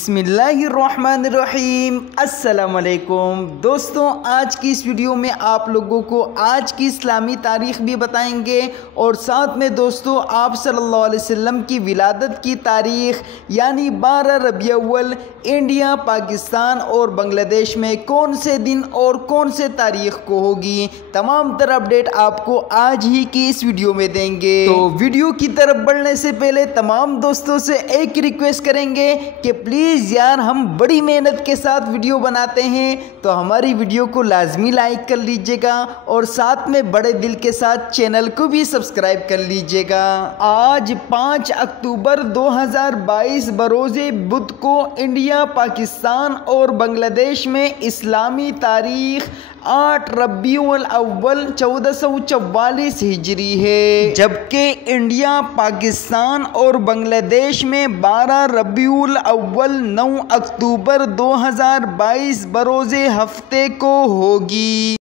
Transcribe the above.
बिस्मिल्लाहिर्रहमानिर्रहीम। अस्सलाम वालेकुम दोस्तों, आज की इस वीडियो में आप लोगों को आज की इस्लामी तारीख़ भी बताएंगे और साथ में दोस्तों आप सल्लल्लाहु अलैहि वसल्लम की विलादत की तारीख़ यानी 12 रबीउल अव्वल इंडिया, पाकिस्तान और बांग्लादेश में कौन से दिन और कौन से तारीख़ को होगी, तमाम तरह अपडेट आपको आज ही की इस वीडियो में देंगे। तो वीडियो की तरफ बढ़ने से पहले तमाम दोस्तों से एक रिक्वेस्ट करेंगे कि प्लीज़ यार, हम बड़ी मेहनत के साथ वीडियो बनाते हैं तो हमारी वीडियो को लाजमी लाइक कर लीजिएगा और साथ में बड़े दिल के साथ चैनल को भी सब्सक्राइब कर लीजिएगा। आज 5 अक्टूबर 2022 बरोज़े बुध को इंडिया, पाकिस्तान और बांग्लादेश में इस्लामी तारीख़ 8 रबीउल अव्वल 1444 हिजरी है, जबकि इंडिया, पाकिस्तान और बांग्लादेश में 12 रबीउल अव्वल 9 अक्टूबर 2022 बरोज़े हफ्ते को होगी।